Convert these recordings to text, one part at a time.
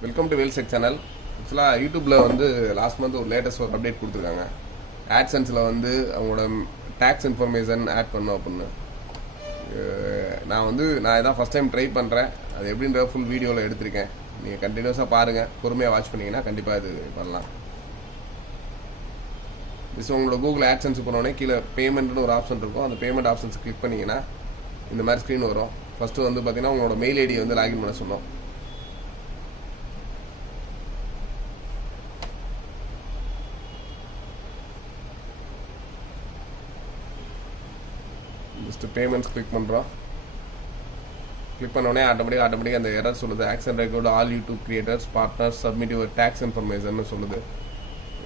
Welcome to வேல்செக் channel. ஆக்சுவலாக யூடியூப்பில் வந்து லாஸ்ட் மந்த் ஒரு லேட்டஸ்ட் ஒரு அப்டேட் கொடுத்துருக்காங்க. ஆட்சன்ஸில் வந்து அவங்களோட டேக்ஸ் இன்ஃபர்மேஷன் ஆட் பண்ணோம் அப்படின்னு. நான் இதான் ஃபஸ்ட் டைம் ட்ரை பண்ணுறேன். அது எப்படின்ற ஃபுல் வீடியோவில் எடுத்திருக்கேன். நீங்கள் கண்டினியூஸாக பாருங்கள், பொறுமையாக வாட்ச் பண்ணிங்கன்னா கண்டிப்பாக இது பண்ணலாம். உங்களோட கூகுள் ஆட்சன்ஸ் போனோடனே கீழே பேமெண்ட்னு ஒரு ஆப்ஷன் இருக்கும். அந்த பேமெண்ட் ஆப்ஷன்ஸ் கிளிக் பண்ணிங்கன்னா இந்த மாதிரி ஸ்க்ரீன் வரும். ஃபஸ்ட்டு வந்து பார்த்தீங்கன்னா உங்களோட மெயில் ஐடி வந்து லாகின் பண்ண சொன்னோம். ஜஸ்ட்டு பேமெண்ட்ஸ் கிளிக் பண்ணுறோம். கிளிக் பண்ணோடனே ஆட்டோமேட்டிக்காக அந்த எரர் சொல்லுது. Action record all YouTube creators partners submit your tax information சொல்லுது.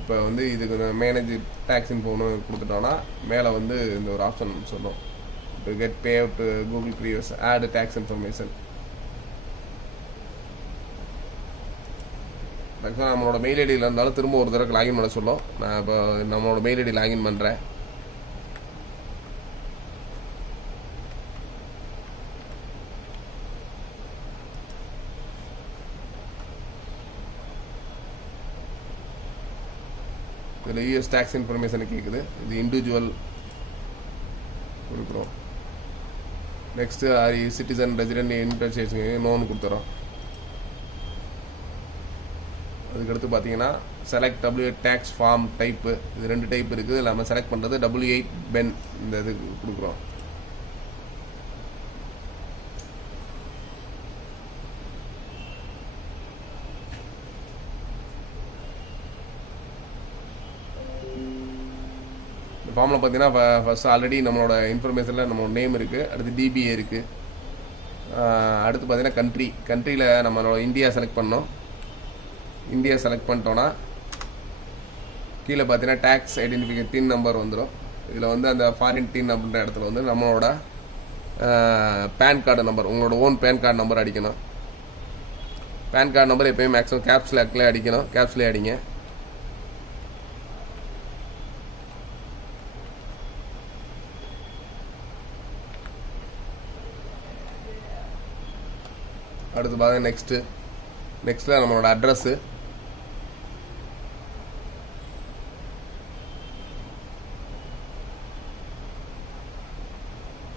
இப்போ வந்து இதுக்கு மேனேஜ் டேக்ஸ் இன்ஃபோன்னு கொடுத்துட்டோன்னா மேலே வந்து இந்த ஒரு ஆப்ஷன் சொல்லும். இப்போ get pay out Google creators ad tax information. ஆக்சுவலாக நம்மளோட மெயில் ஐடியில் இருந்தாலும் திரும்ப ஒரு தடவை லாகின் பண்ண சொல்லும். நான் இப்போ நம்மளோட மெயில் ஐடி லாகின் பண்ணுறேன். இதில் யூஎஸ் டேக்ஸ் இன்ஃபர்மேஷன் கேட்குது. இது இண்டிவிஜுவல் கொடுக்குறோம். நெக்ஸ்ட்டு சிட்டிசன் ரெசிடென்ட் இன்டர்ஸ்டேஷன் நோன்னு கொடுத்துறோம். அதுக்கடுத்து பார்த்தீங்கன்னா select W8 tax form type. இது 2 டைப் இருக்குது. நம்ம செலக்ட் பண்ணுறது W8 பென் இந்த இது கொடுக்குறோம். இந்த ஃபார்மில் பார்த்தீங்கன்னா ஃபஸ்ட் ஆல்ரெடி நம்மளோட இன்ஃபர்மேஷனில் நம்மளோட நேம் இருக்குது. அடுத்து DBA இருக்குது. அடுத்து பார்த்தீங்கன்னா கண்ட்ரியில் நம்மளோட இந்தியா செலக்ட் பண்ணோம். இந்தியா செலக்ட் பண்ணிட்டோன்னா கீழே பார்த்தீங்கன்னா டேக்ஸ் ஐடென்டிஃபிகேஷன் டின் நம்பர் வந்துடும். இதில் வந்து அந்த ஃபாரின் டின் அப்படின்ற இடத்துல வந்து நம்மளோட பேன் கார்டு நம்பர், உங்களோட ஓன் பேன் கார்டு நம்பர் அடிக்கணும். பேன் கார்டு நம்பர் எப்போயும் மேக்ஸிமம் கேப்ஸ்லேயே அடிக்கணும். கேப்ஸ்லேயே அடிங்க. அடுத்து பார்த்தீங்கன்னா நெக்ஸ்ட்டில் நம்மளோட அட்ரஸ்ஸு,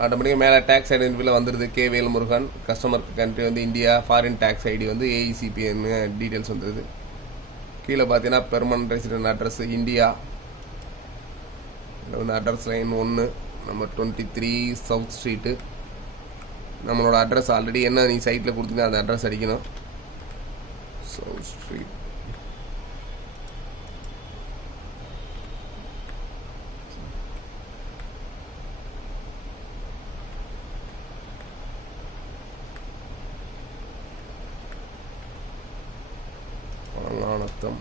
ஆட்டோமேட்டிக்காக மேலே டேக்ஸ் ஐடென்டிஃபியில் வந்துடுது. கே வேல்முருகன். கஸ்டமர் கண்ட்ரி வந்து இந்தியா. ஃபாரின் டேக்ஸ் ஐடி வந்து AECPன்னு டீட்டெயில்ஸ் வந்துடுது. கீழே பார்த்தீங்கன்னா பெர்மனன்ட் ரெசிடென்ட் அட்ரஸ் இந்தியா. இதில் வந்து address line 1 number 23 south street. நம்மளோட அட்ரஸ் ஆல்ரெடி என்ன நீ சைட்டில் கொடுத்துங்க அந்த அட்ரஸ் அடிக்கணும். South street. பழங்கானத்தம்.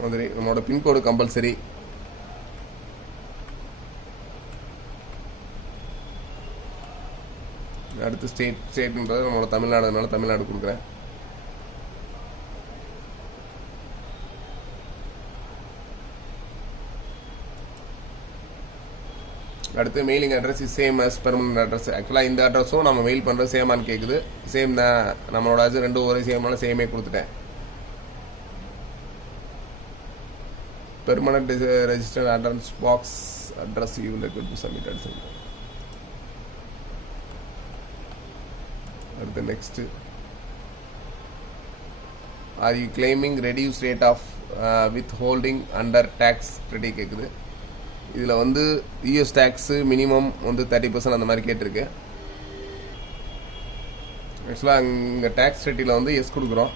மதுரை. நம்மளோட பின்கோடு கம்பல்சரி. அடுத்து ஸ்டேட்ன்றது நம்மளோட தமிழ்நாடுனால தமிழ்நாடு கொடுக்குறேன். அடுத்து mailing address is same as permanent address. ஆக்சுவலாக இந்த அட்ரஸும் நம்ம மெயில் பண்ணுறது சேமான்னு கேட்குது. சேம் தான். நம்மளோட அது 2 ஒரே சேம்னால சேமே கொடுத்துட்டேன். Permanent registered address box address you will require to submit address. அடுத்து next are you claiming reduced rate of withholding under tax credit கேட்குது. இதில் வந்து யூஎஸ் டேக்ஸு மினிமம் வந்து 30% அந்த மாதிரி கேட்டிருக்கு. ஆக்சுவலாக இங்கே டேக்ஸ் ரெட்டியில் வந்து எஸ் கொடுக்குறோம்.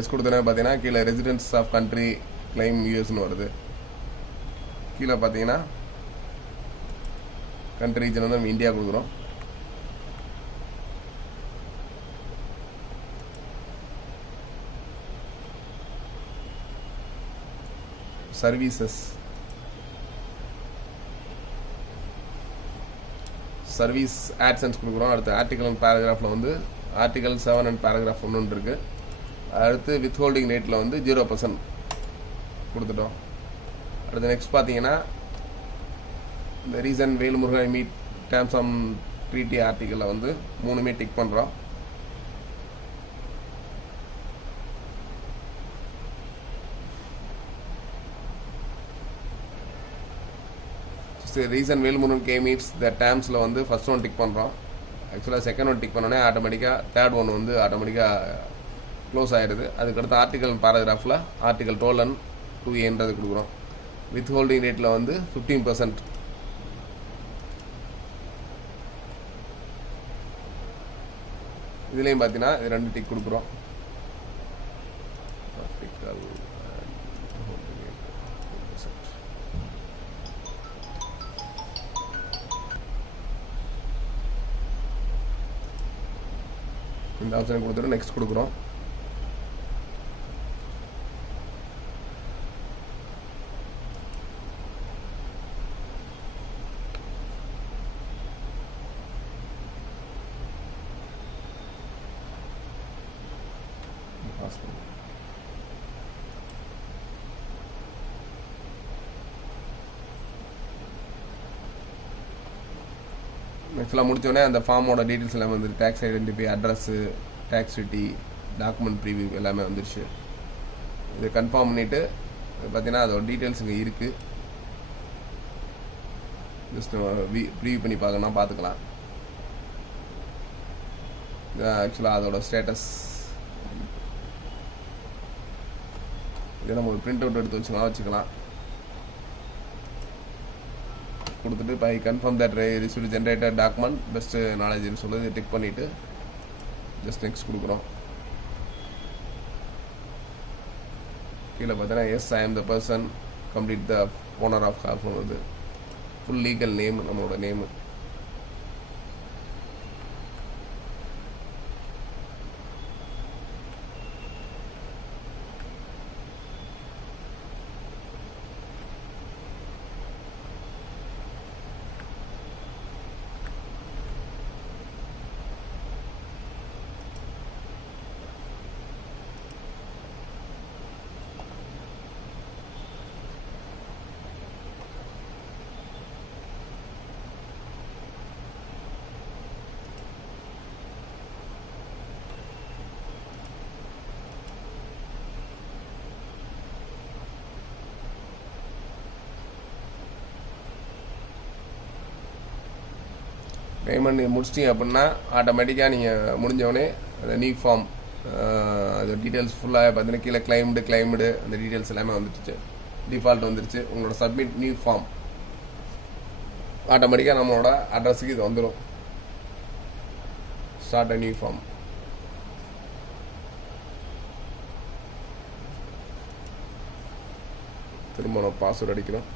எஸ் கொடுத்தோன்னே பார்த்தீங்கன்னா கீழே ரெசிடென்ஸ் ஆஃப் கண்ட்ரி கிளைம் யூஎஸ்ன்னு வருது. கீழே பார்த்தீங்கன்னா கண்ட்ரி ரீஜன் வந்து நம்ம இந்தியா கொடுக்குறோம். சர்வீஸ் ஆட்சன்ஸ் கொடுக்குறோம். அடுத்து ஆர்டிகல் அண்ட் பேராகிராஃபில் வந்து ஆர்டிகல் 7 அண்ட் பேராகிராஃப் 1 இருக்குது. அடுத்து வித்ஹோல்டிங் ரேட்டில் வந்து 0% கொடுத்துட்டோம். அடுத்து நெக்ஸ்ட் பார்த்தீங்கன்னா இந்த reason Velmurugan meet terms of treaty ஆர்டிக்கலில் வந்து 3மே டிக் பண்ணுறோம். ரீசன் வேல்முருகன் கே மீட்ஸ் த டேர்ம்ஸில் வந்து ஃபர்ஸ்ட் ஒன் டிக் பண்ணுறோம். ஆக்சுவலாக செகண்ட் ஒன் டிக் பண்ணோன்னே ஆட்டோமேட்டிக்காக தேர்ட் ஒன் வந்து ஆட்டோமேட்டிக்காக க்ளோஸ் ஆகிடுது. அதுக்கடுத்து ஆர்டிக்கல் பேராகிராஃபில் ஆர்டிக்கல் 12(2)(a) கொடுக்குறோம். வித் ஹோல்டிங் ரேட்டில் வந்து 15%. இதுலேயும் பார்த்தீங்கன்னா இது 2 டிக் கொடுக்குறோம். இந்த ஆப்ஷனை கொடுத்துட்டு நெக்ஸ்ட் கொடுக்குறோம். ஆக்சுவலாக முடித்தோடனே அந்த ஃபார்மோட டீட்டெயில்ஸ் எல்லாமே வந்துட்டு tax identify, address, tax city, document preview எல்லாமே வந்துருச்சு. இதை கன்ஃபார்ம் பண்ணிவிட்டு பார்த்தீங்கன்னா அதோட டீட்டெயில்ஸ் இங்கே இருக்குது. ஜஸ்ட் ப்ரீவியூ பண்ணி பார்க்கணும்னா பார்த்துக்கலாம். இதுதான் ஆக்சுவலாக அதோட ஸ்டேட்டஸ். இதை நம்ம ஒரு பிரிண்ட் அவுட் எடுத்து வச்சுக்கலாம். கொடுத்துட்டு இப்போ I confirm that received generated document best நாலேஜ்னு சொல்லி டிக் பண்ணிவிட்டு ஜஸ்ட் நெக்ஸ்ட் கொடுக்குறோம். கீழே பார்த்தீங்கன்னா yes I am the person complete the owner of car வருது. ஃபுல் லீகல் நேம் நம்மளோட நேமு. பேமெண்ட் முடிச்சிட்டிங்க அப்படின்னா ஆட்டோமேட்டிக்காக நீங்கள் முடிஞ்சவொடனே அந்த நியூ ஃபார்ம் அது டீட்டெயில்ஸ் ஃபுல்லாக பார்த்தீங்கன்னா கீழே கிளைம்டு அந்த டீட்டெயில்ஸ் எல்லாமே வந்துடுச்சு. டிஃபால்ட் வந்துருச்சு. உங்களோட சப்மிட் நியூ ஃபார்ம் ஆட்டோமேட்டிக்காக நம்மளோட அட்ரஸுக்கு இது வந்துடும். Start a new form. திரும்ப நம்ம பாஸ்வேர்டு அடிக்கணும்.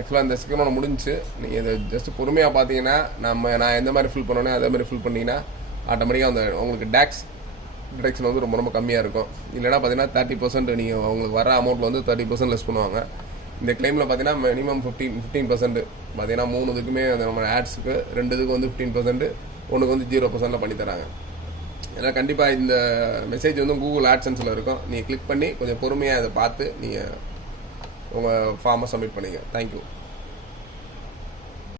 ஆக்சுவலாக இந்த செகண்ட் ஒன்று முடிஞ்சு. நீங்கள் இதை ஜஸ்ட் பொறுமையாக பார்த்தீங்கன்னா நான் எந்த மாதிரி ஃபில் பண்ணோன்னே அதே மாதிரி ஃபில் பண்ணிங்கன்னா ஆட்டோமேட்டிக்காக அந்த உங்களுக்கு டேக்ஸ் டிடக்ஷன் வந்து ரொம்ப கம்மியாக இருக்கும். இல்லைனா பார்த்தீங்கன்னா 30% நீங்கள் உங்களுக்கு வர அமௌண்ட்டில் வந்து 30% லெஸ் பண்ணுவாங்க. இந்த கிளைமில் பார்த்தீங்கன்னா மினிமம் 15% பார்த்தீங்கன்னா 3 இதுக்குமே அந்த நம்ம ஆட்ஸுக்கு 2 இதுக்கு வந்து 15%, ஒன்றுக்கு வந்து 0% பண்ணி தராங்க. ஏன்னா கண்டிப்பாக இந்த மெசேஜ் வந்து கூகுள் ஆட்சன்ஸில் இருக்கும். நீங்கள் கிளிக் பண்ணி கொஞ்சம் பொறுமையாக அதை பார்த்து நீங்கள் உங்கள் ஃபார்மை சப்மிட் பண்ணிங்க. தேங்க்யூ.